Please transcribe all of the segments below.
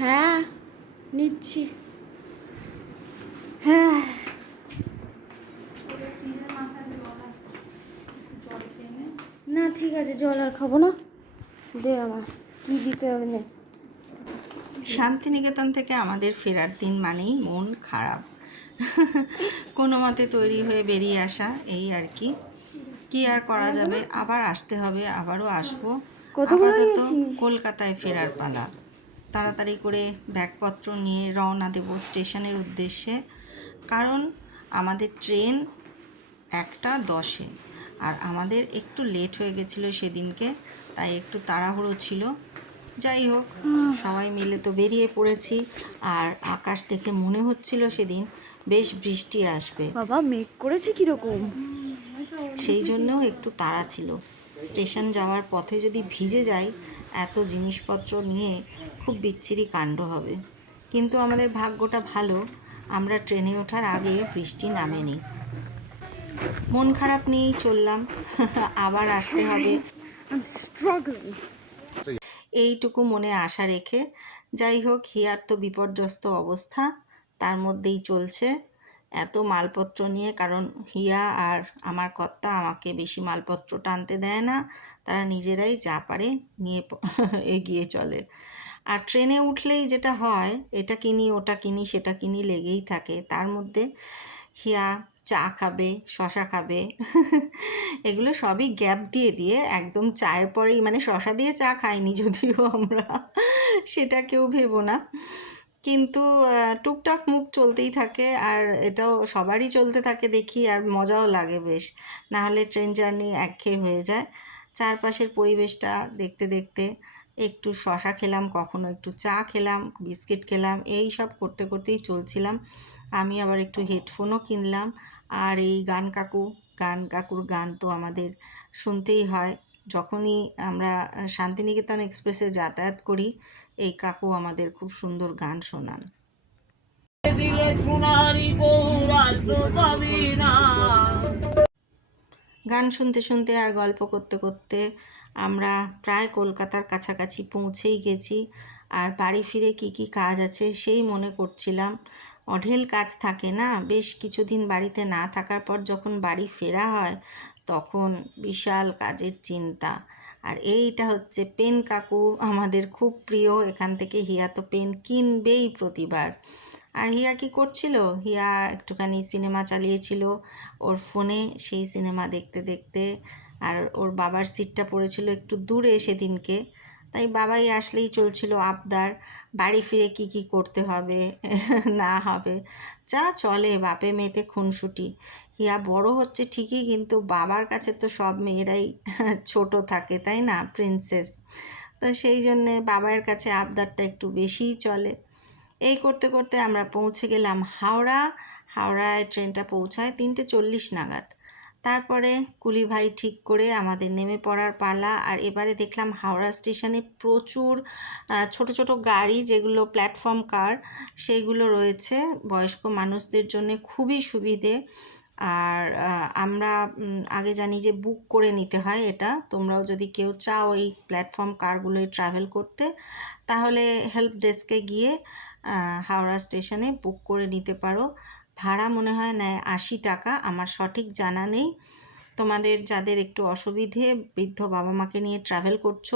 হ্যাঁ নিচ্ছি। হ্যাঁ। না ঠিক আছে জল আর খাব না। দে আমার কি দিতে হবে না শান্তিনিকেতন থেকে আমাদের ফেরার দিন মানেই মন খারাপ। কোনো মতে তৈরি হয়ে বেরিয়ে আসা এই আর কি। কি আর করা যাবে? আবার আসতে হবে আবারও আসব। আপাতত কলকাতায় ফেরার পালা। তাড়াতাড়ি করে ব্যাগপত্র নিয়ে রওনা দেব স্টেশনের উদ্দেশ্যে। কারণ আমাদের ট্রেন একটা দশে আর আমাদের একটু লেট হয়ে গেছিল সেদিনকে তাই একটু তাড়াহুড়ো ছিল। যাই হোক সবাই মিলে তো বেরিয়ে পড়েছি আর আকাশ দেখে মনে হচ্ছিল সেদিন বেশ বৃষ্টি আসবে। বাবা মেঘ করেছে কীরকম? সেই জন্যও একটু তাড়া ছিল। স্টেশন যাওয়ার পথে যদি ভিজে যাই এত জিনিসপত্র নিয়ে খুব বিচ্ছিরি কাণ্ড হবে। কিন্তু আমাদের ভাগ্যটা ভালো আমরা ট্রেনে ওঠার আগে বৃষ্টি নামেনি মন খারাপ নিয়েই চললাম আবার আসতে হবে। এইটুকু মনে আশা রেখে যাই হোক হিয়ার তো বিপর্যস্ত অবস্থা তার মধ্যেই চলছে। এত মালপত্র নিয়ে কারণ হিয়া আর আমার কর্তা আমাকে বেশি মালপত্র টানতে দেয় না তারা নিজেরাই যা পারে নিয়ে এগিয়ে চলে। আর ট্রেনে উঠলেই যেটা হয়, এটা কিনি, ওটা কিনি, সেটা কিনি, লেগেই থাকে। তার মধ্যে হিয়া চা খাবে, শশা খাবে, এগুলো সবই গ্যাপ দিয়ে দিয়ে একদম চায়ের পরেই মানে শশা দিয়ে চা খাইনি যদিও আমরা, সেটা কেউ ভেবো না। কিন্তু টুকটাক মুখ চলতেই থাকে আর এটাও সবারই চলতে থাকে দেখি আর মজাও লাগে বেশ। নাহলে ট্রেন জার্নি একঘেয়ে হয়ে যায়। চারপাশের পরিবেশটা দেখতে দেখতে একটু শশা খেলাম, কখনো একটু চা খেলাম, বিস্কিট খেলাম, এই সব করতে করতেই চলছিলাম। আমি আবার একটু হেডফোনও কিনলাম। আর এই গান কাকু, গান কাকুর গান তো আমাদের শুনতেই হয়। যখনই আমরা শান্তিনিকেতন এক্সপ্রেসে যাতায়াত করি, এই কাকু আমাদের খুব সুন্দর গান শোনান। দিলে সোনারি গৌরাজ্য পাবি না গান শুনতে শুনতে আর গল্প করতে করতে আমরা প্রায় কলকাতার কাছাকাছি পৌঁছেই গেছি। আর বাড়ি ফিরে কি কি কাজ আছে সেই মনে করছিলাম। অঢেল কাজ থাকে না, বেশ কিছুদিন বাড়িতে না থাকার পর যখন বাড়ি ফেরা হয় তখন বিশাল কাজের চিন্তা। আর এইটা হচ্ছে পেন কাকু, আমাদের খুব প্রিয়, এখান থেকে হিয়া তো পেন কিনবেই প্রতিবার। আর হিয়া কি করছিল? হিয়া একটুখানি সিনেমা চালিয়েছিল। ওর ফোনে সেই সিনেমা দেখতে দেখতে আর ওর বাবার সিটটা পড়েছিল একটু দূরে সেদিনকে। তাই বাবাই আসলেই চলছিল আবদার, বাড়ি ফিরে কি কি করতে হবে? না হবে। যা চলে, বাপে মেয়েতে খুনসুটি। হিয়া বড় হচ্ছে ঠিকই কিন্তু বাবার কাছে তো সব মেয়েরাই ছোট থাকে, তাই না? প্রিন্সেস। তো সেই জন্যে বাবার কাছে আবদারটা একটু বেশিই চলে। এই করতে করতে আমরা পৌঁছে গেলাম হাওড়া। হাওড়ায় ট্রেনটা পৌঁছায় তিনটে চল্লিশ নাগাদ। তারপরে কুলি ভাই ঠিক করে আমাদের নেমে পড়ার পালা আর এবারে দেখলাম হাওড়া স্টেশনে প্রচুর ছোট ছোট গাড়ি যেগুলো প্ল্যাটফর্ম কার, সেইগুলো রয়েছে। বয়স্ক মানুষদের জন্য খুবই সুবিধে। আর আমরা আগে জানি যে বুক করে নিতে হয় এটা। তোমরাও যদি কেউ চাও এই প্ল্যাটফর্ম কারগুলোয় ট্রাভেল করতে, তাহলে হেল্প ডেস্কে গিয়ে হাওড়া স্টেশনে বুক করে নিতে পারো। ভাড়া মনে হয় নেয় আশি টাকা, আমার সঠিক জানা নেই। তোমাদের যাদের একটু অসুবিধে, বৃদ্ধ বাবা মাকে নিয়ে ট্রাভেল করছ,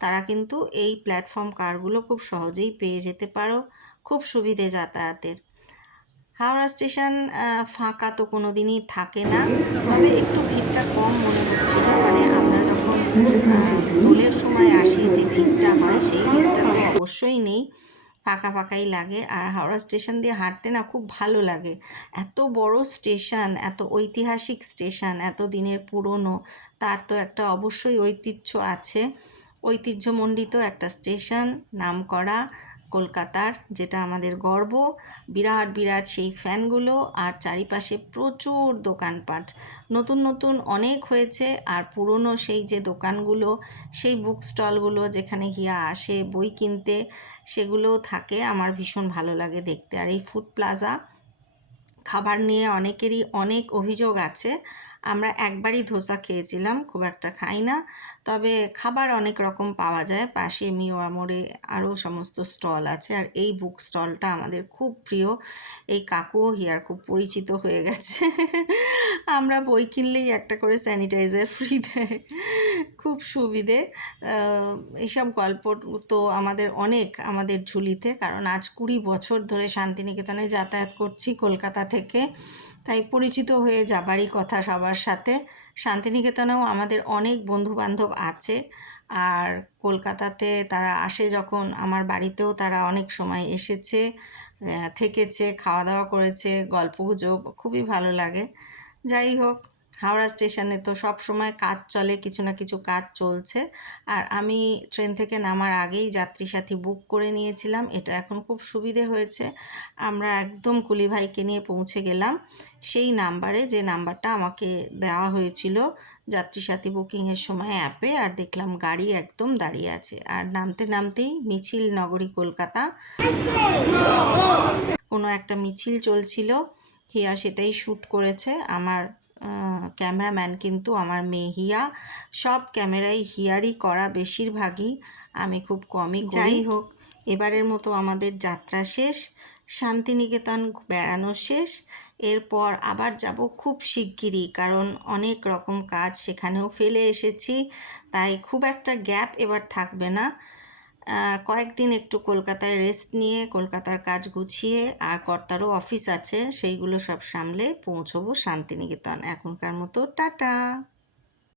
তারা কিন্তু এই প্ল্যাটফর্ম কারগুলো খুব সহজেই পেয়ে যেতে পারো। খুব সুবিধে যাতায়াতের। হাওড়া স্টেশন ফাঁকা তো কোনো দিনই থাকে না। তবে একটু ভিড়টা কম মনে হচ্ছিল মানে আমরা যখন দোলের সময় আসি, যে ভিড়টা হয়, সেই ভিড়টা তো অবশ্যই নেই। ফাঁকা ফাঁকাই লাগে। আর হাওড়া স্টেশন দিয়ে হাঁটতে না খুব ভালো লাগে। এত বড় স্টেশন, এত ঐতিহাসিক স্টেশন, এত দিনের পুরনো, তার তো একটা অবশ্যই ঐতিহ্য আছে। ঐতিহ্যমণ্ডিত একটা স্টেশন, নামকরা। কলকাতার, যেটা আমাদের গর্ব। বিরাট বিরাট সেই ফ্যানগুলো আর চারিপাশে প্রচুর দোকানপাট। নতুন নতুন অনেক হয়েছে আর পুরনো সেই যে দোকানগুলো, সেই বুক স্টলগুলো যেখানে হিয়া আসে বই কিনতে, সেগুলোও থাকে। আমার ভীষণ ভালো লাগে দেখতে। আর এই ফুড প্লাজা, খাবার নিয়ে অনেকেরই অনেক অভিযোগ আছে। আমরা একবারই ধোসা খেয়েছিলাম, খুব একটা খাই না। তবে খাবার অনেক রকম পাওয়া যায়। পাশে মিওয়া মোড়ে আরও সমস্ত স্টল আছে। আর এই বুক স্টলটা আমাদের খুব প্রিয়। এই কাকুও হিয়ার খুব পরিচিত হয়ে গেছে। আমরা বই কিনলেই একটা করে স্যানিটাইজার ফ্রি দেয়। খুব সুবিধে। এইসব গল্প তো আমাদের অনেক আমাদের ঝুলিতে। কারণ আজ কুড়ি বছর ধরে শান্তিনিকেতনে যাতায়াত করছি কলকাতা থেকে। তাই পরিচিত হয়ে যাবারই কথা সবার সাথে। শান্তিনিকেতনেও আমাদের অনেক বন্ধুবান্ধব আছে। আর কলকাতাতে তারা আসে যখন, আমার বাড়িতেও তারা অনেক সময় এসেছে থেকেছে খাওয়া দাওয়া করেছে গল্প গুজব খুবই ভালো লাগে। যাই হোক হাওড়া স্টেশনে তো সব সময় কাজ চলে, কিছু না কিছু কাজ চলছে। আর আমি ট্রেন থেকে নামার আগেই যাত্রী সাথী বুক করে নিয়েছিলাম। এটা এখন খুব সুবিধে হয়েছে। আমরা একদম কুলি ভাইকে নিয়ে পৌঁছে গেলাম। সেই নাম্বারে যে নাম্বারটা আমাকে দেওয়া হয়েছিল যাত্রী সাথী বুকিংয়ের সময় অ্যাপে, আর দেখলাম গাড়ি একদম দাঁড়িয়ে আছে। আর নামতে নামতেই মিছিল নগরী কলকাতা। কোনো একটা মিছিল চলছিল। হিয়া সেটাই শ্যুট করেছে। আমার ক্যামেরাম্যান কিন্তু আমার মেয়ে হিয়া। সব ক্যামেরাই হিয়ারই করা বেশিরভাগই। আমি খুব কমই যাই হোক এবারের মতো আমাদের যাত্রা শেষ। শান্তিনিকেতন বেড়ানো শেষ। এরপর আবার যাব খুব শিগগিরই কারণ অনেক রকম কাজ সেখানেও ফেলে এসেছি। তাই খুব একটা গ্যাপ এবার থাকবে না। কয়েকদিন একটু কলকাতায় রেস্ট নিয়ে, কলকাতার কাজ গুছিয়ে আর কর্তারও অফিস আছে, সেইগুলো সব সামলে পৌঁছবো শান্তিনিকেতন। এখনকার মতো টাটা!